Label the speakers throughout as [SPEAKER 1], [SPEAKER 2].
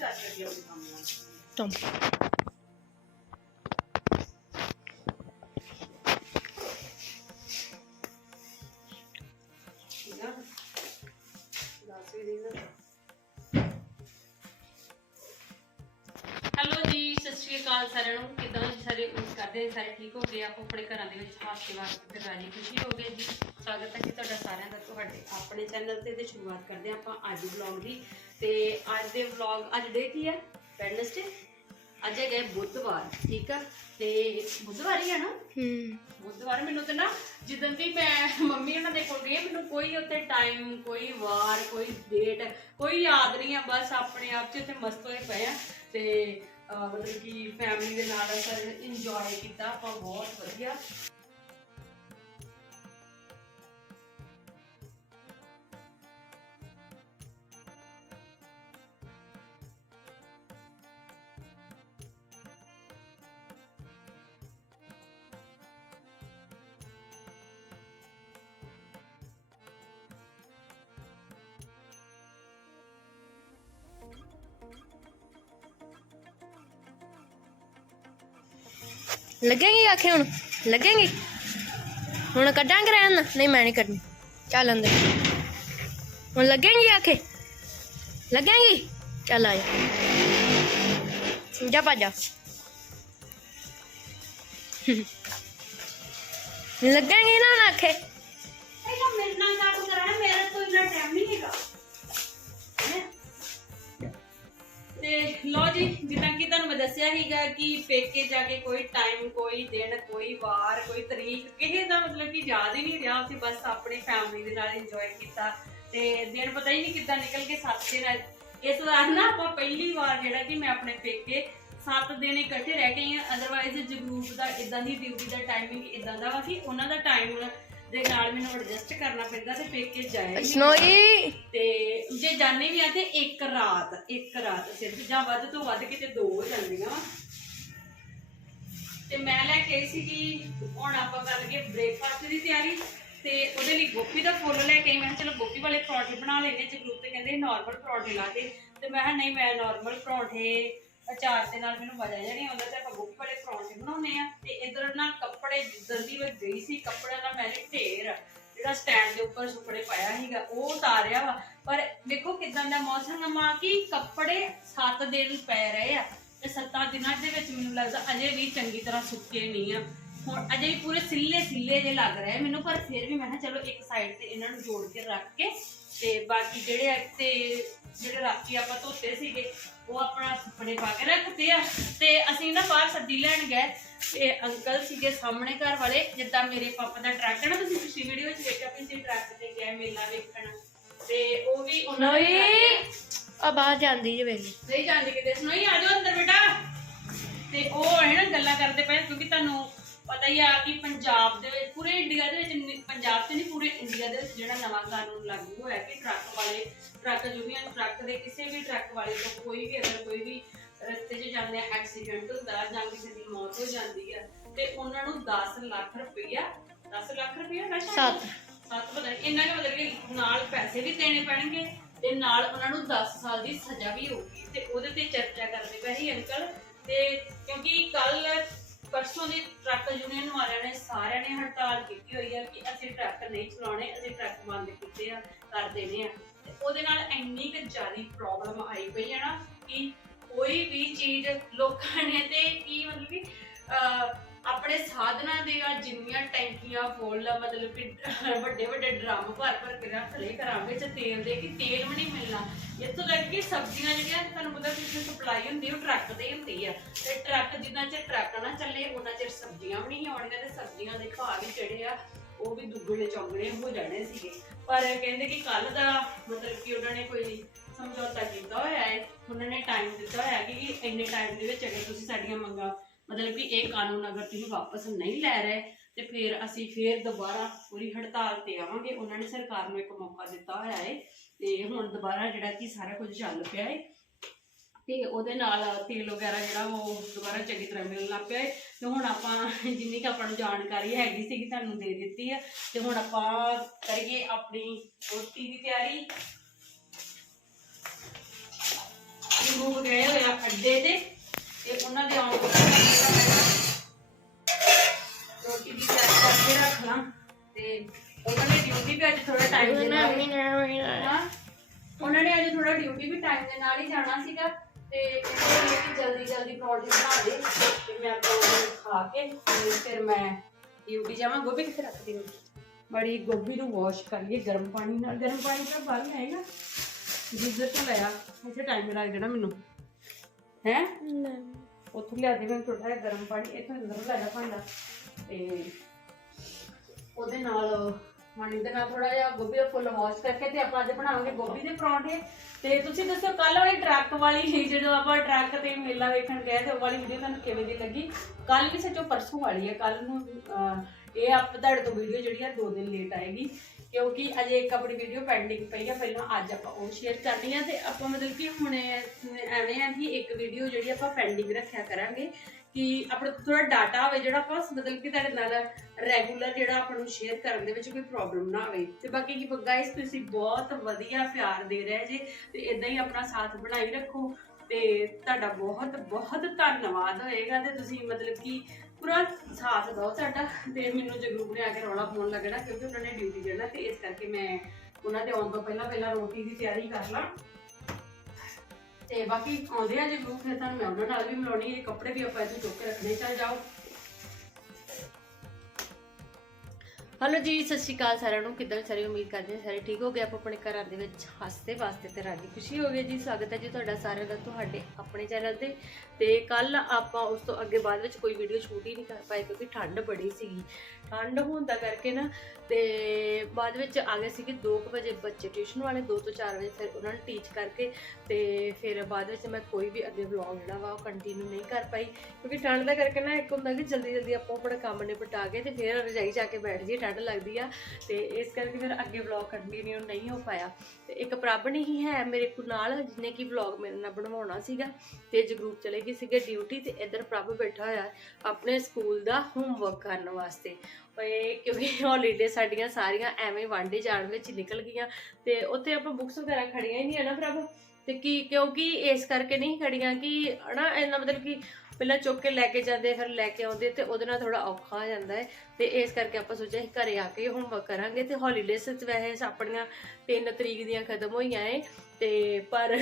[SPEAKER 1] ਕਰ ਚੈਨਲ ਤੇ ਤੇ ਸ਼ੁਰੂਆਤ ਕਰਦੇ ਆਪਾਂ ਅੱਜ ਵਲੌਗ ਦੀ। ਤੇ ਅੱਜ ਦੇ ਵਲੌਗ ਅੱਜ ਡੇ ਕੀ ਹੈ? ਵੈਡਨਸਡੇ ਅੱਜ ਹੈਗਾ ਬੁੱਧਵਾਰ ਠੀਕ ਆ? ਤੇ ਬੁੱਧਵਾਰ ਹੀ ਹੈ ਨਾ?
[SPEAKER 2] ਹੂੰ।
[SPEAKER 1] ਬੁੱਧਵਾਰ ਮੈਨੂੰ ਤੇ ਨਾ ਜਿੱਦਣ ਦੀ ਮੈਂ ਮੰਮੀ ਉਹਨਾਂ ਦੇ ਕੋਲ ਗਈ ਮੈਨੂੰ ਕੋਈ ਉੱਥੇ ਟਾਈਮ ਕੋਈ ਵਾਰ ਕੋਈ ਡੇਟ ਕੋਈ ਯਾਦ ਨਹੀਂ ਆ ਬਸ ਆਪਣੇ ਆਪ 'ਚ ਉੱਥੇ ਮਸਤ ਹੋਏ ਪਏ ਆ। ਤੇ ਮਤਲਬ ਕਿ ਫੈਮਿਲੀ ਦੇ ਨਾਲ ਅਸਰ ਇੰਜੋਏ ਕੀਤਾ ਆਪਾਂ ਬਹੁਤ ਵਧੀਆ।
[SPEAKER 2] ਲੱਗੇਗੀ ਆਖੇ ਹੁਣ? ਲੱਗੇਗੀ? ਹੁਣ ਕੱਢਾਂਗੇ ਰਹਿਣ ਨਹੀਂ, ਮੈਂ ਨਹੀਂ ਕੱਢਣੀ। ਚੱਲ ਅੰਦਰ। ਹੁਣ ਲੱਗੇਗੀ ਆਖੇ ਲੱਗੇਗੀ? ਚੱਲ ਆ ਜਾ। ਜਾ ਪਾ ਜਾ। ਲੱਗੇਗੀ ਨਾ ਹੁਣ ਆਖੇ
[SPEAKER 1] ਇਹਦਾ ਮੇਰੇ ਨਾਲ ਕੰਮ ਕਰਾਣਾ ਮੇਰਾ ਤੋਂ ਇੰਨਾ ਟਾਈਮ ਨਹੀਂ ਹੈਗਾ। ਤੇ ਲੋ ਜੀ, ਜਿੱਦਾਂ ਕਿ ਤੁਹਾਨੂੰ ਮੈਂ ਦੱਸਿਆ ਸੀਗਾ ਕਿ ਪੇਕੇ ਜਾ ਕੇ ਕੋਈ ਟਾਈਮ ਕੋਈ ਦਿਨ, ਕੋਈ ਵਾਰ, ਕੋਈ ਤਰੀਕ, ਕਿਸੇ ਦਾ ਮਤਲਬ ਕਿ ਯਾਦ ਹੀ ਨਹੀਂ ਰਿਹਾ, ਅਸੀਂ ਬਸ ਆਪਣੀ ਫੈਮਿਲੀ ਦੇ ਨਾਲ ਇੰਜੋਏ ਕੀਤਾ। ਤੇ ਦਿਨ ਪਤਾ ਹੀ ਨਹੀਂ ਕਿੱਦਾਂ ਨਿਕਲ ਕੇ ਸੱਤ ਦਿਨ ਇਸ ਵਾਰ ਨਾ ਆਪਾਂ ਪਹਿਲੀ ਵਾਰ ਜਿਹੜਾ ਕਿ ਮੈਂ ਆਪਣੇ ਪੇਕੇ ਸੱਤ ਦਿਨ ਇਕੱਠੇ ਰਹਿ ਕੇ ਆਈ ਹਾਂ। ਅਦਰਵਾਈਜ਼ ਜਗਰੂਪ ਦਾ ਇਦਾਂ ਦੀ ਡਿਊਟੀ ਦਾ ਟਾਈਮਿੰਗ ਇਦਾਂ ਦਾ ਵਾ ਕਿ ਉਹਨਾਂ ਦਾ ਟਾਈਮ ਦੇ ਨਾਲ ਮੈਨੂੰ ਐਡਜਸਟ ਕਰਨਾ ਪੈਂਦਾ ਤੇ ਪੇਕੇ ਨਹੀਂ
[SPEAKER 2] ਸਨੋਈ।
[SPEAKER 1] ਤੇ ਜੇ ਜਾਣੇ ਵੀ ਆ ਤੇ ਇੱਕ ਰਾਤ ਇੱਕ ਰਾਤ ਸਿਰਫ ਜਾਂ ਵੱਧ ਤੋਂ ਵੱਧ ਕਿਤੇ ਦੋ ਹੋ ਜਾਂਦੀਆਂ ਤੇ ਮੈਂ ਲੈ ਕੇ ਆਈ ਸੀਗੀ ਹੁਣ ਆਪਾਂ ਕਰ ਲਈਏ ਬ੍ਰੇਕਫਾਸਟ ਦੀ ਤਿਆਰੀ ਤੇ ਉਹਦੇ ਲਈ ਗੋਭੀ ਦਾ ਫੁੱਲ ਲੈ ਕੇ ਆਈ। ਮੈਂ ਚਲੋ ਗੋਭੀ ਵਾਲੇ ਪਰੌਂਠੇ ਬਣਾ ਲੈਣੇ ਚ ਗਰੁੱਪ ਤੇ ਕਹਿੰਦੇ ਨਾਰਮਲ ਪਰੌਂਠੇ ਲਾ ਕੇ। ਤੇ ਮੈਂ ਕਿਹਾ ਨਹੀਂ ਮੈਂ ਨਾਰਮਲ ਪਰੌਂਠੇ ਅਚਾਰ ਦੇ ਨਾਲ ਮੈਨੂੰ ਮਜ਼ਾ ਜਿਹਾ ਨਹੀਂ ਆਉਂਦਾ ਤੇ ਆਪਾਂ ਗੋਭੀ ਵਾਲੇ ਪਰੌਂਠੇ ਬਣਾਉਨੇ ਆ ਤੇ ਇਧਰ ਨਾ ਕੱਪੜੇ ਜਿੱਦਣ ਦੀ ਮੈਂ ਗਈ ਸੀ, ਕੱਪੜਿਆਂ ਦਾ ਮੈਨੇ ਢੇਰ ਜਿਹੜਾ ਸਟੈਂਡ ਦੇ ਉੱਪਰ ਸੁੱਕੜੇ ਪਾਇਆ ਸੀਗਾ, ਉਹ ਉਤਾਰਿਆ ਵਾ। ਪਰ ਦੇਖੋ ਕਿਦਾਂ ਦਾ ਮੌਸਮ ਆ ਕਿ ਕੱਪੜੇ 7 ਦਿਨ ਪੈ ਰਹੇ ਆ ਤੇ 7 ਦਿਨਾਂ ਦੇ ਵਿੱਚ ਮੈਨੂੰ ਲੱਗਦਾ ਅਜੇ ਵੀ ਚੰਗੀ ਤਰ੍ਹਾਂ ਸੁੱਕੇ ਨਹੀਂ ਆ। ਹੁਣ ਅਜੇ ਵੀ ਪੂਰੇ ਸਿੱਲੇ ਸਿੱਲੇ ਜੇ ਲੱਗ ਰਹੇ ਮੈਨੂੰ, ਪਰ ਫਿਰ ਵੀ ਮੈਂ ਕਿਹਾ ਚਲੋ ਇੱਕ ਸਾਈਡ ਤੇ ਇਹਨਾਂ ਨੂੰ ਜੋੜ ਕੇ ਰੱਖ ਕੇ ਤੇ ਬਾਕੀ ਜਿਹੜੇ ਤੇ ਜਿਹੜੇ ਰਾਤੀ ਆਪਾਂ ਧੋਤੇ ਸੀਗੇ ਉਹ ਆਪਣਾ ਸੁੱਕਣੇ ਪਾ ਕੇ ਰੱਖਤੇ ਆ। ਤੇ ਅਸੀਂ ਨਾ ਬਾਹਰ ਸਬਜ਼ੀ ਲੈਣ ਗਏ। ਤੇ ਅੰਕਲ ਸੀਗੇ ਸਾਹਮਣੇ ਘਰ ਵਾਲੇ ਜਿੱਦਾਂ ਮੇਰੇ ਪਾਪਾ ਦਾ ਟਰੱਕ ਹੈ ਨਾ ਤੁਸੀਂ ਪਿਛਲੀ ਵੀਡੀਓ ਵਿੱਚ ਵੇਖਿਆ ਵੀ ਸੀ ਟਰੱਕ ਤੇ ਗਏ ਮੇਲਾ ਵੇਖਣ। ਤੇ ਉਹ ਵੀ ਉਹਨਾਂ ਦੇ
[SPEAKER 2] ਆ ਬਾਹਰ ਜਾਂਦੀ ਜੇ ਵੇਲੀ
[SPEAKER 1] ਨਹੀਂ ਜਾਂਦੀ ਕਿਤੇ। ਸੁਣੋਈ ਆ ਜਾਓ ਅੰਦਰ ਬੇਟਾ। ਤੇ ਉਹ ਹੈ ਨਾ ਗੱਲਾਂ ਕਰਦੇ ਪਏ ਕਿਉਂਕਿ ਤੁਹਾਨੂੰ ਪਤਾ ਹੀ ਆ ਕਿ ਪੰਜਾਬ ਦੇ ਵਿੱਚ ਪੂਰੇ ਇੰਡੀਆ ਦੇ ਵਿੱਚ ਪੰਜਾਬ ਤੇ ਨਹੀਂ ਪੂਰੇ ਇੰਡੀਆ ਦੇ ਵਿੱਚ ਜਿਹੜਾ ਨਵਾਂ ਕਾਨੂੰਨ ਲਾਗੂ ਹੋਇਆ ਕਿ ਟਰੱਕ ਵਾਲੇ ਟਰੱਕ ਯੂਨੀਅਨ ਟਰੱਕ ਦੇ ਕਿਸੇ ਵੀ ਟਰੱਕ ਵਾਲੇ ਤੋਂ ਕੋਈ ਵੀ ਅਗਰ ਕੋਈ ਵੀ ਰਸਤੇ 'ਚ ਜਾਂਦੇ ਐਕਸੀਡੈਂਟ ਹੁੰਦਾ ਜਾਂ ਕਿਸੇ ਦੀ ਮੌਤ ਹੋ ਜਾਂਦੀ ਆ ਤੇ ਉਹਨਾਂ ਨੂੰ 10 ਲੱਖ ਰੁਪਈਆ 10 ਲੱਖ ਰੁਪਈਆ ਨਾ ਸ਼ਾਇਦ?
[SPEAKER 2] ਸੱਤ।
[SPEAKER 1] ਸੱਤ ਪਤਾ ਨੇ ਮਤਲਬ ਕਿ ਨਾਲ ਪੈਸੇ ਵੀ ਦੇਣੇ ਪੈਣਗੇ ਤੇ ਨਾਲ ਉਹਨਾਂ ਨੂੰ 10 ਸਾਲ ਦੀ ਸਜ਼ਾ ਵੀ ਹੋਊਗੀ ਤੇ ਉਹਦੇ ਤੇ ਚਰਚਾ ਕਰਦੇ ਪਏ ਸੀ ਅੰਕਲ ਤੇ ਕਿਉਂਕਿ ਕੱਲ ਪਰਸੋਂ ਦੀ ਟਰੱਕ ਯੂਨੀਅਨ ਵਾਲਿਆਂ ਨੇ ਸਾਰਿਆਂ ਨੇ ਹੜਤਾਲ ਕੀਤੀ ਹੋਈ ਹੈ ਕਿ ਅਸੀਂ ਟਰੱਕ ਨਹੀਂ ਚਲਾਉਣੇ ਅਸੀਂ ਟਰੱਕ ਬੰਦ ਕੀਤੇ ਆ ਕਰ ਦੇਣੇ ਆ। ਤੇ ਉਹਦੇ ਨਾਲ ਇੰਨੀ ਕੁ ਜ਼ਿਆਦਾ ਪ੍ਰੋਬਲਮ ਆਈ ਪਈ ਹੈ ਨਾ ਕਿ ਕੋਈ ਵੀ ਚੀਜ਼ ਲੋਕਾਂ ਨੇ ਤੇ ਕੀ ਮਤਲਬ ਕਿ ਅਹ, ਆਪਣੇ ਸਾਧਨਾਂ ਦੇ ਆ ਜਿੰਨੀਆਂ ਟੈਂਕੀਆਂ, ਫੁੱਲ ਮਤਲਬ ਕਿ ਵੱਡੇ ਵੱਡੇ ਡਰਮ ਭਰ ਭਰ ਕੇ ਰੱਖ ਲਏ ਘਰਾਂ ਵਿੱਚ, ਤੇਲ ਦੇ, ਕਿ ਤੇਲ ਵੀ ਨਹੀਂ ਮਿਲਣਾ। ਇੱਥੋਂ ਤੱਕ ਕਿ ਸਬਜ਼ੀਆਂ ਜਿਹੜੀਆਂ, ਤੁਹਾਨੂੰ ਪਤਾ ਕਿ ਸਪਲਾਈ ਹੁੰਦੀ ਉਹ ਟਰੱਕ ਤੇ ਹੁੰਦੀ ਆ। ਤੇ ਟਰੱਕ ਜਿੰਨਾ ਚਿਰ ਟਰੱਕ ਨਾ ਚੱਲੇ ਉਹਨਾਂ ਚਿਰ ਸਬਜ਼ੀਆਂ ਵੀ ਨਹੀਂ ਆਉਣੀਆਂ ਤੇ ਸਬਜ਼ੀਆਂ ਦੇ ਭਾਅ ਵੀ ਜਿਹੜੇ ਆ, ਉਹ ਵੀ ਦੁੱਗਣੇ ਚੌਗਣੇ ਹੋ ਜਾਣੇ ਸੀਗੇ। ਪਰ ਕਹਿੰਦੇ ਕਿ ਕੱਲ ਦਾ ਮਤਲਬ ਕਿ ਉਹਨਾਂ ਨੇ ਕੋਈ ਸਮਝੌਤਾ ਕੀਤਾ ਹੋਇਆ ਹੈ, ਉਹਨਾਂ ਨੇ ਟਾਈਮ ਦਿੱਤਾ ਹੋਇਆ ਕਿ ਇੰਨੇ ਟਾਈਮ ਦੇ ਵਿੱਚ ਅਗਰ ਤੁਸੀਂ ਸਾਡੀਆਂ ਮੰਗਾਂ ਮਤਲਬ ਕਿ ਇਹ ਕਾਨੂੰਨ ਅਗਰ ਤੁਸੀਂ ਵਾਪਸ ਨਹੀਂ ਲੈ ਰਹੇ, ਤੇ ਫਿਰ ਅਸੀਂ ਫਿਰ ਦੁਬਾਰਾ ਪੂਰੀ ਹੜਤਾਲ ਤੇ ਆਵਾਂਗੇ। ਉਹਨਾਂ ਨੇ ਸਰਕਾਰ ਨੂੰ ਇੱਕ ਮੌਕਾ ਦਿੱਤਾ ਹੋਇਆ ਹੈ ਤੇ ਹੁਣ ਦੁਬਾਰਾ ਜਿਹੜਾ ਕਿ ਸਾਰਾ ਕੁਝ ਚੱਲ ਪਿਆ ਹੈ ਤੇ ਉਹਦੇ ਨਾਲ ਤੇਲ ਵਗੈਰਾ ਜਿਹੜਾ ਉਹ ਦੁਬਾਰਾ ਚੰਗੀ ਤਰ੍ਹਾਂ ਮਿਲਣ ਲੱਗ ਪਿਆ ਤੇ ਹੁਣ ਆਪਾਂ ਜਿੰਨੀ ਕ ਆਪਾਂ ਨੂੰ ਜਾਣਕਾਰੀ ਹੈਗੀ ਸੀਗੀ, ਤੁਹਾਨੂੰ ਦੇ ਦਿੱਤੀ ਆ। ਤੇ ਹੁਣ ਆਪਾਂ ਕਰੀਏ ਆਪਣੀ ਰੋਟੀ ਦੀ ਤਿਆਰੀ। ਗੁਰੂ ਗਏ ਤੇ। ਜਾਵਾਂ ਗੋਭੀ ਕਿੱਥੇ ਰੱਖਦੀ ਹਾਂ ਬੜੀ ਗੋਭੀ ਨੂੰ ਵਾਸ਼ ਕਰੀਏ ਗਰਮ ਪਾਣੀ ਨਾਲ। ਗਰਮ ਪਾਣੀ ਤਾਂ ਬਾਹਰ ਆਏਗਾ। ਜਿੱਧਰ ਤੋਂ ਲਿਆ। ਇੱਥੇ ਟਾਈਮ ਲੱਗ ਜਾਣਾ ਮੈਨੂੰ। ਹੈ? ਉੱਥੋਂ ਲਿਆ ਦੇ ਮੈਂ ਥੋੜਾ ਜਿਹਾ ਗਰਮ ਪਾਣੀ ਇੱਥੋਂ ਅੰਦਰ ਲਾਇਆ ਭਾਂਡਾ। ਤੇ ਉਹਦੇ ਨਾਲ ਪਾਣੀ ਦੇ ਨਾਲ ਥੋੜਾ ਜਿਹਾ ਗੋਭੀ ਦਾ ਫੁੱਲ ਵਾਸ਼ ਕਰਕੇ ਤੇ ਆਪਾਂ ਅੱਜ ਬਣਾਵਾਂਗੇ ਗੋਭੀ ਦੇ ਪਰੌਂਠੇ। ਤੇ ਤੁਸੀਂ ਦੱਸੋ ਕੱਲ ਵਾਲੀ ਟਰੱਕ ਵਾਲੀ ਜਦੋਂ ਆਪਾਂ ਟਰੱਕ ਤੇ ਮੇਲਾ ਵੇਖਣ ਗਏ ਤੇ ਉਹ ਵਾਲੀ ਵੀਡੀਓ ਤੁਹਾਨੂੰ ਕਿਵੇਂ ਦੀ ਲੱਗੀ? ਕੱਲ ਵੀ ਸੱਚੋ ਪਰਸੋਂ ਵਾਲੀ ਹੈ। ਕੱਲ ਨੂੰ ਇਹ ਆਪ ਤੁਹਾਡੇ ਤੋਂ ਵੀਡੀਓ ਜਿਹੜੀ ਆ ਦੋ ਦਿਨ ਲੇਟ ਆਏਗੀ, ਕਿਉਂਕਿ ਅਜੇ ਇੱਕ ਆਪਣੀ ਵੀਡੀਓ ਪੈਂਡਿੰਗ ਪਈ ਆ, ਪਹਿਲਾਂ ਅੱਜ ਆਪਾਂ ਉਹ ਸ਼ੇਅਰ ਕਰਨੀ ਆ ਤੇ ਆਪਾਂ ਮਤਲਬ ਕਿ ਹੁਣ ਐਵੇਂ ਆ ਕਿ ਇੱਕ ਵੀਡੀਓ ਜਿਹੜੀ ਆਪਾਂ ਪੈਂਡਿੰਗ ਰੱਖਿਆ ਕਰਾਂਗੇ ਕਿ ਆਪਣਾ ਥੋੜਾ ਡਾਟਾ ਹੋਵੇ ਜਿਹੜਾ ਆਪਾਂ ਮਤਲਬ ਕਿ ਤੁਹਾਡੇ ਨਾਲ ਰੈਗੂਲਰ ਜਿਹੜਾ ਆਪਾਂ ਨੂੰ ਸ਼ੇਅਰ ਕਰਨ ਦੇ ਵਿੱਚ ਕੋਈ ਪ੍ਰੋਬਲਮ ਨਾ ਆਵੇ। ਤੇ ਬਾਕੀ ਕੀ ਗਾਇਸ ਤੁਸੀਂ ਬਹੁਤ ਵਧੀਆ ਪਿਆਰ ਦੇ ਰਹੇ ਜੇ ਤੇ ਇਦਾਂ ਹੀ ਆਪਣਾ ਸਾਥ ਬਣਾਈ ਰੱਖੋ ਤੇ ਤੁਹਾਡਾ ਬਹੁਤ ਬਹੁਤ ਧੰਨਵਾਦ ਹੋਏਗਾ ਤੇ ਤੁਸੀਂ ਮਤਲਬ ਕਿ ਪੂਰਾ ਸਾਥ ਦਿਓ ਸਾਡਾ ਤੇ ਮੈਨੂੰ ਜਗਰੂਪ ਨੇ ਆ ਕੇ ਰੌਲਾ ਪਾਉਣ ਲੱਗਣਾ ਕਿਉਂਕਿ ਉਹਨਾਂ ਨੇ ਡਿਊਟੀ ਜਾਣਾ ਤੇ ਇਸ ਕਰਕੇ ਮੈਂ ਉਹਨਾਂ ਦੇ ਆਉਣ ਤੋਂ ਪਹਿਲਾਂ ਪਹਿਲਾਂ ਰੋਟੀ ਦੀ ਤਿਆਰੀ ਕਰ ਲਾਂ। ਤੇ ਬਾਕੀ ਆਉਂਦੇ ਆ ਜਗਰੂਪ, ਫਿਰ ਤੁਹਾਨੂੰ ਮੈਂ ਉਹਨਾਂ ਨਾਲ ਵੀ ਮਿਲਾਉਣੀ ਹੈ। ਕੱਪੜੇ ਵੀ ਆਪਾਂ ਇੱਥੇ ਚੁੱਕ ਕੇ ਰੱਖਣੇ, ਚੱਲ ਜਾਓ।
[SPEAKER 2] ਹਲੋ ਜੀ, ਸਤਿ ਸ਼੍ਰੀ ਅਕਾਲ ਸਾਰਿਆਂ ਨੂੰ। ਕਿੱਦਾਂ ਸਾਰੇ? ਉਮੀਦ ਕਰਦੇ ਹਾਂ ਸਾਰੇ ਠੀਕ ਹੋ ਗਏ ਆਪ ਆਪਣੇ ਘਰਾਂ ਦੇ ਵਿੱਚ ਹੱਸਦੇ ਵਾਸਤੇ ਤੇ ਰਾਜੀ ਖੁਸ਼ੀ ਹੋ ਗਈ ਜੀ। ਸਵਾਗਤ ਹੈ ਜੀ ਤੁਹਾਡਾ ਸਾਰਿਆਂ ਦਾ ਤੁਹਾਡੇ ਆਪਣੇ ਚੈਨਲ ਤੇ। ਤੇ ਕੱਲ ਆਪਾਂ ਉਸ ਤੋਂ ਅੱਗੇ ਬਾਅਦ ਵਿੱਚ ਕੋਈ ਵੀਡੀਓ ਸ਼ੂਟ ਹੀ ਨਹੀਂ ਕਰ ਪਾਏ ਕਿਉਂਕਿ ਠੰਡ ਬੜੀ ਸੀਗੀ। ਠੰਡ ਹੋਣ ਦਾ ਕਰਕੇ ਨਾ ਤੇ ਬਾਅਦ ਵਿੱਚ ਆ ਗਏ ਸੀਗੇ 2 ਵਜੇ ਬੱਚੇ ਟਿਊਸ਼ਨ ਵਾਲੇ 2 ਤੋਂ 4 ਵਜੇ ਫਿਰ ਉਹਨਾਂ ਨੂੰ ਟੀਚ ਕਰਕੇ ਤੇ ਫਿਰ ਬਾਅਦ ਵਿੱਚ ਮੈਂ ਕੋਈ ਵੀ ਅੱਗੇ ਵਲੌਗ ਜਿਹੜਾ ਵਾ ਉਹ ਕੰਟੀਨਿਊ ਨਹੀਂ ਕਰ ਪਾਈ। ਕਿਉਂਕਿ ਠੰਡ ਦਾ ਕਰਕੇ ਨਾ ਇੱਕ ਹੁੰਦਾ ਕਿ ਜਲਦੀ ਜਲਦੀ ਆਪਾਂ ਆਪਣਾ ਕੰਮ ਨਿਪਟਾ ਕੇ ਤੇ ਫਿਰ ਰਜਾਈ ਜਾ ਕੇ ਬੈਠ ਜਾਈਏ ਠੰਡ ਲੱਗਦੀ ਆ ਤੇ ਇਸ ਕਰਕੇ ਫਿਰ ਅੱਗੇ ਵਲੌਗ ਕੰਟੀਨਿਊ ਨਹੀਂ ਹੋ ਪਾਇਆ। ਤੇ ਇੱਕ ਪ੍ਰਾਬਣ ਹੀ ਹੈ ਮੇਰੇ ਕੋਲ ਨਾਲ ਜਿਹਨੇ ਕਿ ਵਲੌਗ ਮੇਰੇ ਨਾਲ ਬਣਵਾਉਣਾ ਸੀਗਾ ਤੇ ਜਗਰੂਪ ਚਲੇ ਗਈ ਸੀਗੇ ਡਿਊਟੀ ਤੇ ਇੱਧਰ ਪ੍ਰਭ ਬੈਠਾ ਹੋਇਆ ਆਪਣੇ ਸਕੂਲ ਦਾ ਹੋਮਵਰਕ ਕਰਨ ਵਾਸਤੇ। ਓਏ, ਕਿਉਂਕਿ ਹੌਲੀਡੇ ਸਾਡੀਆਂ ਸਾਰੀਆਂ ਐਵੇਂ ਵਾਂਡੇ ਜਾਣ ਵਿੱਚ ਨਿਕਲ ਗਈਆਂ ਤੇ ਉੱਥੇ ਆਪਾਂ ਬੁੱਕਸ ਵਗੈਰਾ ਖੜੀਆਂ ਹੀ ਨਹੀਂ ਹੈ ਨਾ ਪ੍ਰਭ? ਤੇ ਕੀ, ਕਿਉਂਕਿ ਇਸ ਕਰਕੇ ਨਹੀਂ ਖੜੀਆਂ ਕਿ ਹਨਾ ਇਹਨਾਂ ਮਤਲਬ ਕਿ ਪਹਿਲਾਂ ਚੁੱਕ ਕੇ ਲੈ ਕੇ ਜਾਂਦੇ, ਫਿਰ ਲੈ ਕੇ ਆਉਂਦੇ ਤੇ ਉਹਦੇ ਨਾਲ ਥੋੜਾ ਔਖਾ ਹੋ ਜਾਂਦਾ ਹੈ। ਤੇ ਇਸ ਕਰਕੇ ਆਪਾਂ ਸੋਚਿਆ ਅਸੀਂ ਘਰੇ ਆ ਕੇ ਹੋਮਵਰਕ ਕਰਾਂਗੇ ਤੇ ਹੌਲੀਡੇਸ ਤੇ ਵੈਸੇ ਆਪਣੀਆਂ 3 ਤਰੀਕ ਦੀਆਂ ਖਤਮ ਹੋਈਆਂ ਏ। ਤੇ ਪਰ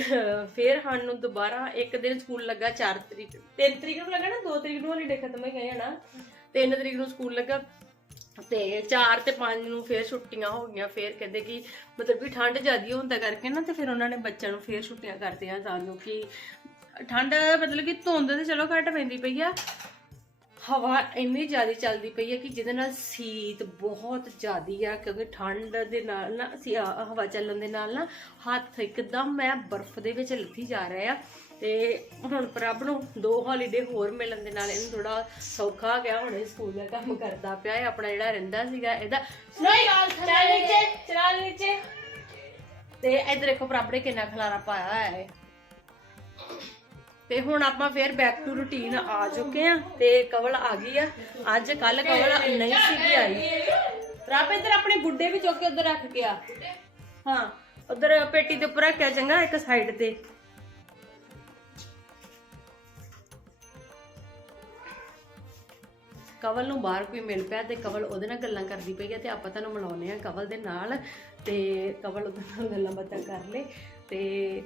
[SPEAKER 2] ਫਿਰ ਸਾਨੂੰ ਦੁਬਾਰਾ ਇੱਕ ਦਿਨ ਸਕੂਲ ਲੱਗਾ 4 ਤਰੀਕ 3 ਤਰੀਕ ਨੂੰ ਲੱਗਾ ਨਾ 2 ਤਰੀਕ ਨੂੰ ਹੌਲੀਡੇ ਖਤਮ ਹੋਈਆਂ ਹੈ ਨਾ। 3 ਤਰੀਕ ਨੂੰ ਸਕੂਲ ਲੱਗਾ। ਤੇ 4 ਤੇ 5 ਨੂੰ ਫੇਰ ਛੁੱਟੀਆਂ ਹੋ ਗਈਆਂ, ਫੇਰ ਕਹਿੰਦੇ ਕਿ ਮਤਲਬ ਕਿ ਠੰਡ ਜ਼ਿਆਦੀ ਹੁੰਦਾ ਕਰਕੇ ਨਾ ਤੇ ਫਿਰ ਉਹਨਾਂ ਨੇ ਬੱਚਿਆਂ ਨੂੰ ਫੇਰ ਛੁੱਟੀਆਂ ਕਰਦੇ ਆ ਤਾਂ ਜੋ ਕਿ ਠੰਡ ਮਤਲਬ ਕਿ ਧੁੰਦ ਤੇ ਚਲੋ ਘੱਟ ਪੈਂਦੀ ਪਈ ਆ। ਹਵਾ ਇੰਨੀ ਜ਼ਿਆਦਾ ਚੱਲਦੀ ਪਈ ਹੈ ਕਿ ਜਿਹਦੇ ਨਾਲ ਸੀਤ ਬਹੁਤ ਜ਼ਿਆਦੀ ਆ, ਕਿਉਂਕਿ ਠੰਡ ਦੇ ਨਾਲ ਨਾ ਹਵਾ ਚੱਲਣ ਦੇ ਨਾਲ ਨਾ ਹੱਥ ਇੱਕਦਮ ਮੈਂ ਬਰਫ਼ ਦੇ ਵਿੱਚ ਲੱਥੀ ਜਾ ਰਿਹਾ ਆ। ਤੇ ਹੁਣ ਪ੍ਰਭ ਨੂੰ ਦੋ ਹੌਲੀਡੇ ਹੋਰ ਮਿਲਣ ਦੇ ਨਾਲ ਇਹਨੂੰ ਥੋੜਾ ਸੌਖਾ ਹੋ ਗਿਆ। ਹੁਣ ਇਹ ਸਕੂਲ ਦਾ ਕੰਮ ਕਰਦਾ ਪਿਆ ਹੈ ਆਪਣਾ ਜਿਹੜਾ ਰਹਿੰਦਾ ਸੀਗਾ ਇਹਦਾ। ਨਹੀਂ ਚੱਲ ਨੀਚੇ ਚੱਲ ਨੀਚੇ। ਤੇ ਇੱਧਰ ਦੇਖੋ ਪ੍ਰਭ ਨੇ ਕਿੰਨਾ ਖਲਾਰਾ ਪਾਇਆ ਹੋਇਆ ਹੈ। ਤੇ ਹੁਣ ਆਪਾਂ ਫੇਰ ਬੈਕ ਟੂ ਰੂਟੀਨ ਆ ਚੁੱਕੇ ਆ ਤੇ ਕਵਲ ਆ ਗਈ ਆ। ਅੱਜ ਕੱਲ ਕਵਲ ਨਹੀਂ ਸੀਗੀ ਆਈ। ਰੱਬ ਇੱਧਰ ਆਪਣੇ ਗੁੱਡੇ ਵੀ ਚੁੱਕ ਕੇ ਉਧਰ ਰੱਖ ਕੇ ਆ। ਹਾਂ ਉਧਰ ਪੇਟੀ ਦੇ ਉੱਪਰ ਰੱਖਿਆ ਚੰਗਾ ਇੱਕ ਸਾਈਡ ਤੇ। ਕਵਲ ਨੂੰ ਬਾਹਰ ਕੋਈ ਮਿਲ ਪਿਆ ਤੇ ਕਵਲ ਉਹਦੇ ਨਾਲ ਗੱਲਾਂ ਕਰਦੀ ਪਈ ਹੈ ਤੇ ਆਪਾਂ ਤੁਹਾਨੂੰ ਮਿਲਾਉਂਦੇ ਆ ਕਵਲ ਦੇ ਨਾਲ ਤੇ ਕਵਲ ਉਹਦੇ ਨਾਲ ਗੱਲਾਂ ਬਾਤਾਂ ਕਰ ਲੇ ਤੇ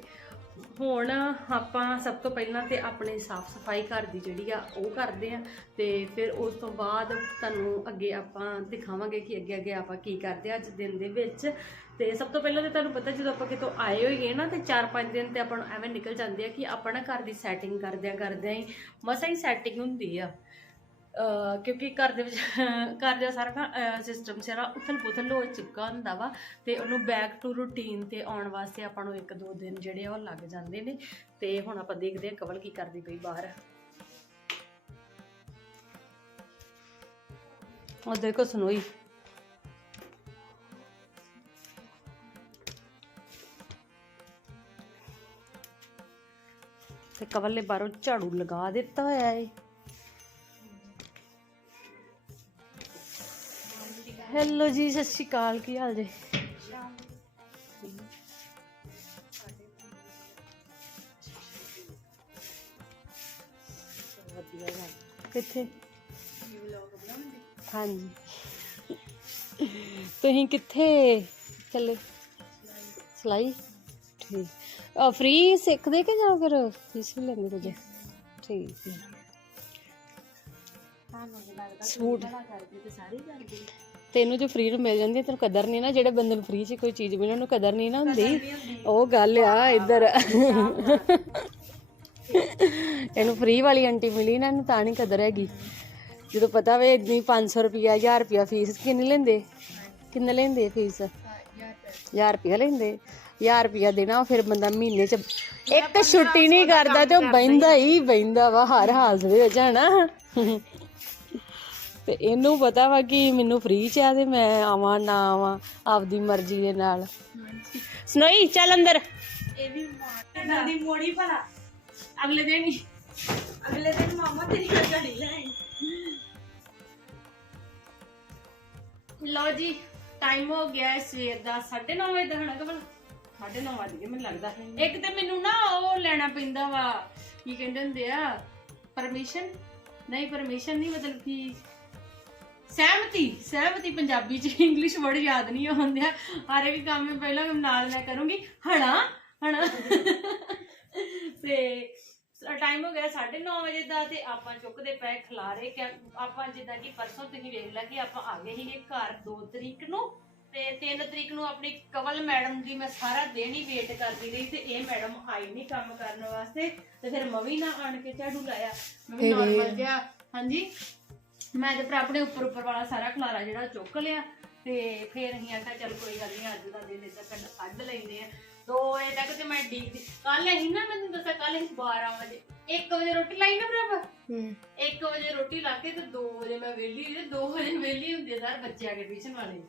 [SPEAKER 2] ਹੁਣ ਆਪਾਂ ਸਭ ਤੋਂ ਪਹਿਲਾਂ ਤੇ ਆਪਣੇ ਸਾਫ਼ ਸਫ਼ਾਈ ਘਰ ਦੀ ਜਿਹੜੀ ਆ ਉਹ ਕਰਦੇ ਆ ਤੇ ਫਿਰ ਉਸ ਤੋਂ ਬਾਅਦ ਤੁਹਾਨੂੰ ਅੱਗੇ ਆਪਾਂ ਦਿਖਾਵਾਂਗੇ ਕਿ ਅੱਗੇ ਅੱਗੇ ਆਪਾਂ ਕੀ ਕਰਦੇ ਆ ਅੱਜ ਦਿਨ ਦੇ ਵਿੱਚ। ਤੇ ਸਭ ਤੋਂ ਪਹਿਲਾਂ ਤੇ ਤੁਹਾਨੂੰ ਪਤਾ ਜਦੋਂ ਆਪਾਂ ਕਿਤੋਂ ਆਏ ਹੋਈਏ ਨਾ ਤੇ 4-5 ਦਿਨ ਤੇ ਆਪਾਂ ਨੂੰ ਐਵੇਂ ਨਿਕਲ ਜਾਂਦੇ ਆ ਕਿ ਆਪਣਾ ਘਰ ਦੀ ਸੈਟਿੰਗ ਕਰਦਿਆਂ ਕਰਦਿਆਂ ਹੀ। ਮਸਾ ਹੀ ਸੈਟਿੰਗ ਹੁੰਦੀ ਆ। ਕਿਉਂਕਿ ਘਰ ਦੇ ਵਿੱਚ, ਘਰ ਦਾ ਸਾਰਾ ਸਿਸਟਮ ਸਾਰਾ ਉਥਲ ਪੁਥਲ ਹੋ ਚੁੱਕਾ ਹੁੰਦਾ ਵਾ ਤੇ ਉਹਨੂੰ ਬੈਕ ਟੂ ਰੂਟੀਨ ਤੇ ਆਉਣ ਵਾਸਤੇ ਆਪਾਂ ਨੂੰ ਇੱਕ ਦੋ ਦਿਨ ਜਿਹੜੇ ਆ ਉਹ ਲੱਗ ਜਾਂਦੇ ਨੇ ਤੇ ਹੁਣ ਆਪਾਂ ਦੇਖਦੇ ਹਾਂ ਕਵਲ ਕੀ ਕਰਦੀ ਪਈ ਬਾਹਰ। ਉਹ ਦੇਖੋ ਸੁਣੋਈ ਤੇ ਕਵਲ ਨੇ ਬਾਹਰੋਂ ਝਾੜੂ ਲਗਾ ਦਿੱਤਾ ਹੋਇਆ ਏ। ਹੈਲੋ ਜੀ ਸਤਿ ਸ਼੍ਰੀ ਅਕਾਲ ਕੀ ਹਾਲ ਜੀ? ਕਿੱਥੇ? ਹਾਂਜੀ। ਤੁਸੀਂ ਕਿੱਥੇ? ਚੱਲੇ। ਸਲਾਈ?
[SPEAKER 3] ਠੀਕ। ਆ ਫ੍ਰੀ ਸਿੱਖਦੇ ਕਿ ਜਾਂ ਫਿਰ ਫੀਸ ਵੀ ਲੈਂਦੇ ਕੁਝ? ਠੀਕ ਹੈ। ਸੂਟ। ਤੈਨੂੰ ਜੋ ਫ੍ਰੀ ਨੂੰ ਮਿਲ ਜਾਂਦੀ ਹੈ ਤੈਨੂੰ ਕਦਰ ਨਹੀਂ ਨਾ ਜਿਹੜੇ ਬੰਦੇ ਨੂੰ ਫ੍ਰੀ 'ਚ ਕੋਈ ਚੀਜ਼ ਮਿਲੇ ਉਹਨੂੰ ਕਦਰ ਨਹੀਂ ਨਾ ਹੁੰਦੀ। ਉਹ ਗੱਲ ਆ ਇੱਧਰ। ਇਹਨੂੰ ਫ੍ਰੀ ਵਾਲੀ ਆਂਟੀ ਮਿਲੀ ਨਾ ਇਹਨੂੰ ਤਾਂ ਨਹੀਂ ਕਦਰ ਹੈਗੀ। ਜਦੋਂ ਪਤਾ ਵੇ ਇੰਨੀ 500 ਰੁਪਿਆ 1000 ਰੁਪਿਆ ਫੀਸ ਕਿੰਨੇ ਲੈਂਦੇ? ਕਿੰਨੇ ਲੈਂਦੇ ਫੀਸ 1000 ਰੁਪਿਆ ਲੈਂਦੇ। 1000 ਰੁਪਿਆ ਦੇਣਾ ਫਿਰ ਬੰਦਾ ਮਹੀਨੇ ਚ ਇੱਕ ਛੁੱਟੀ ਨਹੀਂ ਕਰਦਾ ਤੇ ਉਹ ਬੈਂਦਾ ਹੀ ਬੈਂਦਾ ਵਾ ਹਰ ਦੇ ਵਿੱਚ ਹਨਾ? ਤੇ ਇਹਨੂੰ ਪਤਾ ਵਾ ਕਿ ਮੈਨੂੰ ਫ੍ਰੀ ਚ ਆ ਤੇ ਮੈਂ ਆਵਾਂ ਨਾ ਆਵਾਂ ਆਪਦੀ ਮਰਜ਼ੀ ਦੇ ਨਾਲ। ਸੁਣੋਈ ਚੱਲ ਅੰਦਰ।
[SPEAKER 1] ਇਹ ਵੀ ਮਾਂ ਦੀ ਮੋੜੀ ਭਲਾ। ਅਗਲੇ ਦਿਨ ਹੀ। ਅਗਲੇ ਦਿਨ ਮਾਮਾ ਤੇਰੀ ਘੜੀ ਲੈ ਆਈ ਜੀ ਟਾਈਮ ਹੋ ਗਿਆ ਹੈ ਸਵੇਰ ਦਾ। 9:30 ਵਜੇ ਦਾ ਹਣਾ ਕਬਲ 9:30 ਵਜੇ ਗਏ ਮੈਨੂੰ ਲੱਗਦਾ ਇੱਕ ਤੇ ਮੈਨੂੰ ਨਾ ਉਹ ਲੈਣਾ ਪੈਂਦਾ ਵਾ ਕੀ ਕਹਿੰਦੇ ਹੁੰਦੇ ਆ ਪਰਮਿਸ਼ਨ ਨਹੀਂ ਪਰਮਿਸ਼ਨ ਨਹੀਂ ਮਤਲਬ ਕਿ ਸਹਿਮਤੀ ਸਹਿਮਤੀ ਪੰਜਾਬੀ ਚ ਇੰਗਲਿਸ਼ ਵਰਡ ਯਾਦ ਨਹੀਂ ਆਉਂਦੇ ਹਰ ਇੱਕ ਕੰਮ ਮੈਂ ਪਹਿਲਾਂ ਨਾਲ ਮੈਂ ਕਰੂੰਗੀ। ਹਣਾ ਹਣਾ। ਤੇ ਟਾਈਮ ਹੋ ਗਿਆ 9:30 ਵਜੇ ਦਾ ਤੇ ਆਪਾਂ ਚੁੱਕਦੇ ਪਏ ਖਲਾਰੇ। ਕਿ ਆਪਾਂ ਜਿੱਦਾਂ ਕਿ ਪਰਸੋਂ ਤੁਸੀਂ ਵੇਖ ਲਿਆ ਕਿ ਆਪਾਂ ਆ ਗਏ ਸੀਗੇ ਘਰ 2 ਤਰੀਕ ਨੂੰ। ਤੇ 3 ਤਰੀਕ ਨੂੰ ਆਪਣੀ ਕਵਲ ਮੈਡਮ ਦੀ ਮੈਂ ਸਾਰਾ ਦਿਨ ਹੀ ਵੇਟ ਕਰਦੀ ਰਹੀ ਤੇ ਇਹ ਮੈਡਮ ਆਈ ਨਹੀਂ ਕੰਮ ਕਰਨ ਵਾਸਤੇ। ਤੇ ਫਿਰ ਮਵੀ ਨਾ ਆਣ ਕੇ ਝਾੜੂ ਲਾਇਆ। ਮੈਂ ਨਾਰਮਲ ਜਿਹਾ ਹਾਂਜੀ। ਮੈਂ ਤੇ ਫਿਰ ਆਪਣੇ ਉੱਪਰ ਉੱਪਰ ਵਾਲਾ ਸਾਰਾ ਖਲਾਰਾ ਜਿਹੜਾ ਚੁੱਕ ਲਿਆ ਤੇ ਫਿਰ ਅਸੀਂ ਆਖਿਆ ਚੱਲ ਕੋਈ ਗੱਲ ਨਹੀਂ ਅੱਜ ਦਾ ਦਿਨ ਇਦਾਂ ਕੱਢ ਕੱਢ ਲੈਂਦੇ ਆ। ਦੋ ਵਜੇ ਤੱਕ ਤੇ ਮੈਂ ਡੀਕ ਕੱਲ ਅਸੀਂ ਨਾ ਮੈਨੂੰ ਦੱਸਿਆ ਕੱਲ ਅਸੀਂ 12 ਵਜੇ 1 ਵਜੇ ਰੋਟੀ ਲਾਈ ਨਾ ਭਰਾ
[SPEAKER 3] ਹੂੰ।
[SPEAKER 1] 1 ਵਜੇ ਰੋਟੀ ਲਾ ਕੇ ਤੇ 2 ਵਜੇ ਮੈਂ ਵਿਹਲੀ ਤੇ 2 ਵਜੇ ਵਿਹਲੀ ਹੁੰਦੇ ਸਰ ਬੱਚੇ ਆ ਕੇ ਟਿਊਸ਼ਨ ਵਾਲੇ।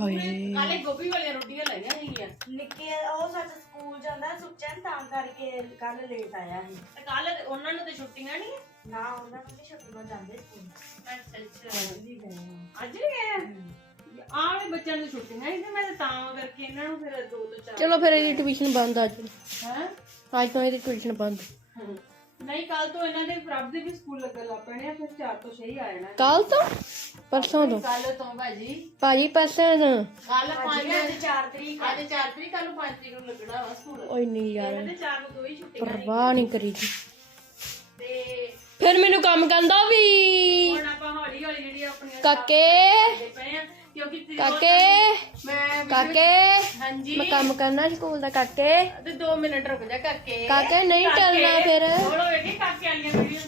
[SPEAKER 3] ਹਾਏ।
[SPEAKER 1] ਕਾਲੇ ਗੋਭੀ ਵਾਲੀਆਂ ਰੋਟੀਆਂ ਲਾਈਆਂ ਸੀਗੀਆਂ।
[SPEAKER 4] ਨਿੱਕੇ ਉਹ ਸੱਚ ਸਕੂਲ ਜਾਂਦਾ ਸੁੱਚਾ ਤਾਂ ਕਰਕੇ ਕੱਲ ਲੇਟ ਆਇਆ ਸੀ।
[SPEAKER 1] ਤੇ ਕੱਲ ਉਹਨਾਂ ਨੂੰ ਤੇ ਛੁੱਟੀਆਂ ਨਹੀਂ
[SPEAKER 4] ਨਾ ਉਹਨਾਂ ਨੂੰ ਨੀ ਛੱਡਣਾ ਜਾਂਦੇ ਸਕੂਲ।
[SPEAKER 1] ਅੱਛਾ ਅੱਛਾ।
[SPEAKER 4] ਵੀ ਗਏ।
[SPEAKER 1] ਅੱਜ ਵੀ ਗਏ ਆ? ਆਹ ਵੀ ਬੱਚਿਆਂ ਨੂੰ ਛੁੱਟੀਆਂ ਤੇ ਮੈਂ ਤੇ ਤਾਂ ਕਰਕੇ ਇਹਨਾਂ ਨੂੰ ਫਿਰ 2 ਤੋਂ 4
[SPEAKER 3] ਚਲੋ ਫਿਰ ਇਹਦੀ ਟਿਊਸ਼ਨ ਬੰਦ ਅੱਜ
[SPEAKER 1] ਹੈ?
[SPEAKER 3] ਅੱਜ ਤੋਂ ਇਹਦੀ ਟਿਊਸ਼ਨ ਬੰਦ।
[SPEAKER 1] ਨਹੀਂ ਕੱਲ ਤੋਂ ਇਹਨਾਂ ਦੇ ਪ੍ਰਭ ਦੇ ਵੀ ਸਕੂਲ ਲੱਗਣ ਲੱਗ ਪੈਣੇ ਆ ਫਿਰ 4 ਤੋਂ 6 ਹੀ ਆ ਜਾਣਾ।
[SPEAKER 3] ਕੱਲ ਤੋਂ? ਪਰਸੋਂ ਤੋਂ?
[SPEAKER 1] ਕੱਲ ਤੋਂ ਭਾਜੀ।
[SPEAKER 3] ਭਾਜੀ ਪਰਸੋਂ ਤੋਂ।
[SPEAKER 1] ਕੱਲ 5
[SPEAKER 4] ਅੱਜ 4 ਤਰੀਕ
[SPEAKER 1] ਅੱਜ 4 ਤਰੀਕ ਕੱਲ ਨੂੰ 5 ਤਰੀਕ ਨੂੰ ਲੱਗਣਾ ਵਾ ਸਕੂਲ।
[SPEAKER 3] ਓਏ ਨਹੀਂ ਯਾਰ
[SPEAKER 1] ਇਹਨਾਂ ਦੇ 4 ਨੂੰ ਦੋ ਹੀ ਛੁੱਟੀਆਂ ਨੇ
[SPEAKER 3] ਪਰਵਾਹ ਨਹੀਂ ਕਰੀਦੀ।
[SPEAKER 1] ਤੇ
[SPEAKER 3] ਫਿਰ ਮੈਨੂੰ ਕੰਮ ਕਹਿੰਦਾ ਵੀ
[SPEAKER 1] ਹੁਣ ਆਪਾਂ ਹੌਲੀ ਹੌਲੀ ਜਿਹੜੀ ਆਪਣੀਆਂ
[SPEAKER 3] ਕਾਕੇ।
[SPEAKER 1] ਕਰਦੇ ਪਏ ਆ ਕਿਉਂਕਿ ਤੇਰੀ ਉਹ
[SPEAKER 3] ਕਾਕੇ।
[SPEAKER 1] ਮੈਂ
[SPEAKER 3] ਕਾਕੇ।
[SPEAKER 1] ਹਾਂਜੀ।
[SPEAKER 3] ਮੈਂ ਕੰਮ ਕਰਨਾ ਸਕੂਲ ਦਾ ਕਾਕੇ।
[SPEAKER 1] ਤੇ 2 ਮਿੰਟ ਰੁਕ ਜਾ ਕਾਕੇ।
[SPEAKER 3] ਕਾਕੇ ਨਹੀਂ ਚੱਲਣਾ ਫਿਰ।
[SPEAKER 1] ਵੇਖੀ ਕਾਕੇ ਵਾਲੀਆਂ ਵੀਡੀਓ?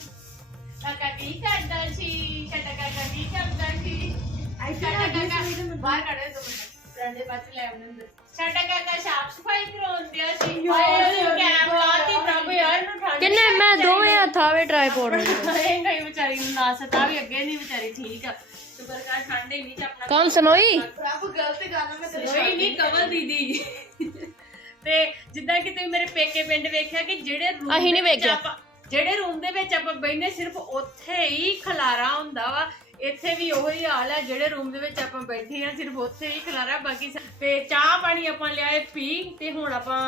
[SPEAKER 1] ਕਾਕਾ ਕੀ ਕਰਦਾ ਸੀ ਕਾਕਾ ਕੀ ਕਰਦਾ ਸੀ। ਸਾਡਾ ਕਾਕਾ। ਬਾਹਰ ਕੱਢ ਦੋ ਮਿੰਟ। ਲੈ ਸਾਡਾ ਕਾਕਾ ਸਾਫ਼ ਸਫ਼ਾਈ ਕਰਾਉਂਦਿਆ ਸੀ। ਹਾਏ ਕੈਮ ਲਾਤੀ ਪ੍ਰਭੂ ਯਾਰ ਨੂੰ ਠੰਡ
[SPEAKER 3] ਕਿੰਨੇ ਮੈਂ ਦੋਵੇਂ ਹੱਥਾਂ ਵਿੱਚ ਟ੍ਰਾਈਪੋਡ
[SPEAKER 1] ਇਹ ਗਈ ਵਿਚਾਰੀ ਨੂੰ ਨਾ ਸਤਾ ਵੀ ਅੱਗੇ ਨਹੀਂ ਵਿਚਾਰੀ ਠੀਕ ਆ। ਸ਼ੁਕਰ ਕਰ ਠੰਡ ਹੀ ਨਹੀਂ ਚ ਆਪਣਾ
[SPEAKER 3] ਕੰਮ ਸੁਣੋਈ
[SPEAKER 4] ਪ੍ਰਭ ਗਲਤ ਗੱਲ ਮੈਂ ਤੇਰੇ
[SPEAKER 1] ਕੋਈ ਨਹੀਂ ਕਵਲ ਦੀਦੀ। ਤੇ ਜਿੱਦਾਂ ਕਿ ਤੁਸੀਂ ਮੇਰੇ ਪੇਕੇ ਪਿੰਡ ਵੇਖਿਆ ਕਿ ਜਿਹੜੇ
[SPEAKER 3] ਅਸੀਂ ਵੇਖਿਆ।
[SPEAKER 1] ਜਿਹੜੇ ਰੂਮ ਦੇ ਵਿੱਚ ਆਪਾਂ ਬੈਠਨੇ ਸਿਰਫ ਉੱਥੇ ਹੀ ਖਲਾਰਾ ਹੁੰਦਾ ਵਾ। ਇੱਥੇ ਵੀ ਉਹੀ ਹਾਲ ਹੈ ਜਿਹੜੇ ਰੂਮ ਦੇ ਵਿੱਚ ਆਪਾਂ ਬੈਠੇ ਆ ਸਿਰਫ ਉੱਥੇ ਹੀ ਖਲਾਰਾ ਬਾਕੀ ਸ- ਤੇ ਚਾਹ ਪਾਣੀ ਆਪਾਂ ਲਿਆਏ ਪੀ ਤੇ ਹੁਣ ਆਪਾਂ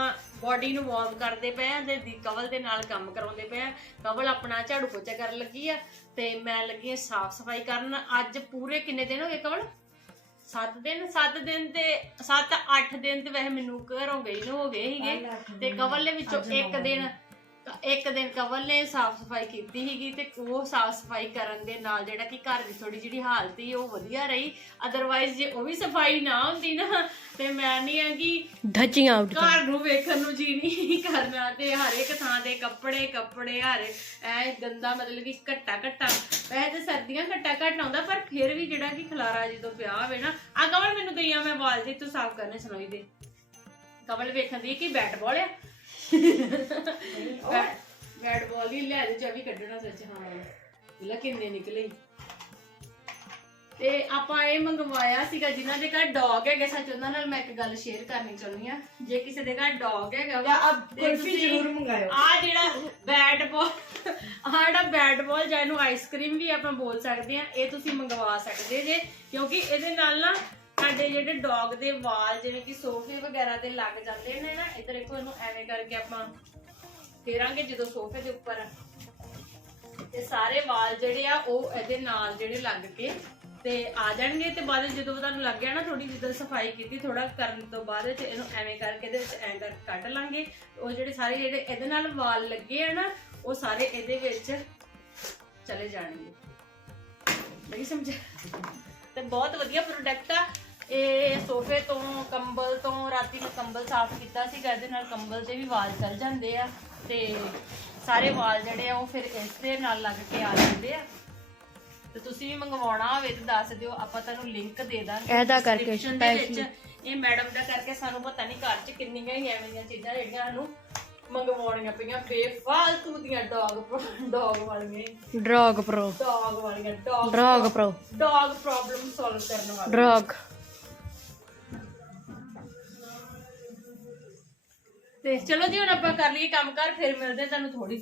[SPEAKER 1] ਬਾਡੀ ਨੂੰ ਵਾਰਮ ਕਰਦੇ ਪਏ ਆ ਤੇ ਦੀ ਕਵਲ ਦੇ ਨਾਲ ਕੰਮ ਕਰਾਉਂਦੇ ਪਏ ਆ ਕਵਲ ਆਪਣਾ ਝਾੜੂ ਪੋਚਾ ਕਰਨ ਲੱਗੀ ਆ ਤੇ ਮੈਂ ਲੱਗੀ ਆ ਸਾਫ਼ ਸਫ਼ਾਈ ਕਰਨ। ਅੱਜ ਪੂਰੇ ਕਿੰਨੇ ਦਿਨ ਹੋ ਗਏ ਕਵਲ? 7 ਦਿਨ? 7 ਦਿਨ ਤੇ 7 8 ਦਿਨ ਤੇ ਵੈਸੇ ਮੈਨੂੰ ਘਰੋਂ ਗਈ ਨੂੰ ਹੋ ਗਏ ਸੀਗੇ ਤੇ ਕਵਲ ਦੇ ਵਿੱਚੋਂ ਇੱਕ ਦਿਨ। ਇੱਕ ਦਿਨ ਕਵਲ ਨੇ ਸਾਫ਼ ਸਫ਼ਾਈ ਕੀਤੀ ਸੀਗੀ ਤੇ ਉਹ ਸਾਫ਼ ਸਫ਼ਾਈ ਕਰਨ ਦੇ ਨਾਲ ਜਿਹੜਾ ਕਿ ਘਰ ਦੀ ਥੋੜੀ ਜਿਹੜੀ ਹਾਲਤ ਸੀ ਉਹ ਵਧੀਆ ਰਹੀ। ਅਦਰਵਾਈਜ਼ ਜੇ ਉਹ ਵੀ ਸਫ਼ਾਈ ਨਾ ਹੁੰਦੀ ਨਾ ਤੇ ਮੈਂ ਨਹੀਂ ਆ ਕਿ
[SPEAKER 3] ਧੱਜੀਆਂ ਉੱਡ
[SPEAKER 1] ਘਰ ਨੂੰ ਵੇਖਣ ਨੂੰ ਜੀ ਨਹੀਂ ਕਰਨਾ ਤੇ ਹਰ ਇੱਕ ਥਾਂ ਦੇ ਕੱਪੜੇ ਕੱਪੜੇ ਹਰ ਐ ਗੰਦਾ ਮਤਲਬ ਕਿ ਘੱਟਾ ਘੱਟਾ। ਵੈਸੇ ਤੇ ਸਰਦੀਆਂ ਘੱਟਾ ਘੱਟ ਆਉਂਦਾ ਪਰ ਫਿਰ ਵੀ ਜਿਹੜਾ ਕਿ ਖਲਾਰਾ ਜਦੋਂ ਪਿਆ ਹੋਵੇ ਨਾ ਆ ਕਵਲ ਮੈਨੂੰ ਦਈਆ ਮੈਂ ਵਾਲ ਦੇ ਤੂੰ ਸਾਫ਼ ਕਰਨੇ ਸੁਣਾਈ ਦੇ। ਕਵਲ ਵੇਖਣ ਦੀ ਕਿ ਬੈਟ ਬਾਲ ਆ? ਬੈਟ ਬਾਲ ਹੀ ਲੈ ਦੇ ਚਾਬੀ ਕੱਢਣਾ ਸੱਚ ਹਾਂ। ਲੈ ਕਿੰਨੇ ਨਿਕਲੇ ਈ। ਤੇ ਆਪਾਂ ਇਹ ਮੰਗਵਾਇਆ ਸੀਗਾ ਜਿਨ੍ਹਾਂ ਦੇ ਘਰ ਡੌਗ ਹੈਗੇ ਸੱਚ ਉਹਨਾਂ ਨਾਲ ਮੈਂ ਇੱਕ ਗੱਲ ਸ਼ੇਅਰ ਕਰਨੀ ਚਾਹੁੰਦੀ ਆ ਜੇ ਕਿਸੇ ਦੇ ਘਰ ਡੌਗ ਹੈਗਾ ਵਾ ਤੇ
[SPEAKER 4] ਕੁਲਫੀ
[SPEAKER 1] ਤੁਸੀਂ
[SPEAKER 4] ਜ਼ਰੂਰ ਮੰਗਾਇਓ।
[SPEAKER 1] ਆ ਜਿਹੜਾ ਬੈਟ ਬਾਲ ਆ ਜਿਹੜਾ ਬੈਟ ਬਾਲ ਜਾਂ ਇਹਨੂੰ ਆਈਸਕ੍ਰੀਮ ਵੀ ਆਪਾਂ ਬੋਲ ਸਕਦੇ ਆ ਇਹ ਤੁਸੀਂ ਮੰਗਵਾ ਸਕਦੇ ਜੇ ਕਿਉਂਕਿ ਇਹਦੇ ਨਾਲ ਨਾ ਸਾਡੇ ਜਿਹੜੇ ਡੌਗ ਦੇ ਵਾਲ ਜਿਵੇਂ ਕਿ ਸੋਫੇ ਵਗੈਰਾ ਤੇ ਲੱਗ ਜਾਂਦੇ ਨੇ ਨਾ ਇਧਰ ਦੇਖੋ ਇਹਨੂੰ ਐਵੇਂ ਕਰਕੇ ਆਪਾਂ ਫੇਰਾਂਗੇ ਜਦੋਂ ਸੋਫੇ ਦੇ ਉੱਪਰ। ਤੇ ਸਾਰੇ ਵਾਲ ਜਿਹੜੇ ਆ, ਉਹ ਇਹਦੇ ਨਾਲ ਜਿਹੜੇ ਲੱਗ ਕੇ ਤੇ ਆ ਜਾਣਗੇ ਤੇ ਬਾਅਦ ਜਦੋਂ ਤੁਹਾਨੂੰ ਲੱਗ ਗਿਆ ਨਾ ਥੋੜੀ ਜਿੱਦਾਂ ਸਫ਼ਾਈ ਕੀਤੀ ਥੋੜਾ ਕਰਨ ਤੋਂ ਬਾਅਦ ਵਿੱਚ ਇਹਨੂੰ ਐਵੇਂ ਕਰਕੇ ਇਹਦੇ ਵਿੱਚ ਐਂ ਕਰਕੇ ਕੱਢ ਲਾਂਗੇ। ਉਹ ਜਿਹੜੇ ਸਾਰੇ ਜਿਹੜੇ ਇਹਦੇ ਨਾਲ ਵਾਲ ਲੱਗੇ ਆ ਨਾ, ਉਹ ਸਾਰੇ ਇਹਦੇ ਵਿੱਚ ਚਲੇ ਜਾਣਗੇ। ਨਹੀਂ ਸਮਝਿਆ? ਤੇ ਬਹੁਤ ਵਧੀਆ ਪ੍ਰੋਡਕਟ ਆ। ਇਹ ਸੋਫੇ ਤੋਂ ਕੰਬਲ ਤੋਂ ਰਾਤੀ ਮੈਂ ਕੰਬਲ ਸਾਫ਼ ਕੀਤਾ ਸੀਗਾ ਇਹਦੇ ਨਾਲ ਕੰਬਲ ਤੇ ਵੀ ਵਾਲ ਚਲ ਜਾਂਦੇ ਆ ਤੇ ਸਾਰੇ ਵਾਲ ਜਿਹੜੇ ਆ ਉਹ ਫਿਰ ਇਸ ਦੇ ਨਾਲ ਲੱਗ ਕੇ ਆ ਜਾਂਦੇ ਆ। ਤੇ ਤੁਸੀਂ ਵੀ ਮੰਗਵਾਉਣਾ ਹੋਵੇ ਤਾਂ ਦੱਸ ਦਿਓ ਆਪਾਂ ਤੁਹਾਨੂੰ ਲਿੰਕ ਦੇ ਦਾਂਗੇ।
[SPEAKER 2] ਇਹਦਾ ਕਰਕੇ
[SPEAKER 1] description ਦੇ ਵਿੱਚ ਇਹ ਮੈਡਮ ਦਾ ਕਰਕੇ ਸਾਨੂੰ ਪਤਾ ਨਹੀਂ ਘਰ 'ਚ ਕਿੰਨੀਆਂ ਹੀ ਐਵੇਂ ਦੀਆਂ ਚੀਜ਼ਾਂ ਜਿਹੜੀਆਂ ਸਾਨੂੰ ਮੰਗਵਾਉਣੀਆਂ ਪਈਆਂ। ਬੇਫਾਲਤੂ ਦੀਆਂ ਡੌਗ ਡੌਗ ਵਾਲੀਆਂ
[SPEAKER 2] ਡਰੌਗ ਪ੍ਰੋ
[SPEAKER 1] ਡੌਗ ਵਾਲੀਆਂ dog
[SPEAKER 2] drug pro
[SPEAKER 1] dog problem solve ਕਰਨ ਵਾਲੀ
[SPEAKER 2] ਡਰੌਗ
[SPEAKER 1] ਤੇ ਚਲੋ ਜੀ ਹੁਣ ਆਪਾਂ ਕਰ ਲਈਏ ਕੰਮ ਕਰ ਫਿਰ ਮਿਲਦੇ ਹਾਂ ਤੁਹਾਨੂੰ ਥੋੜੀ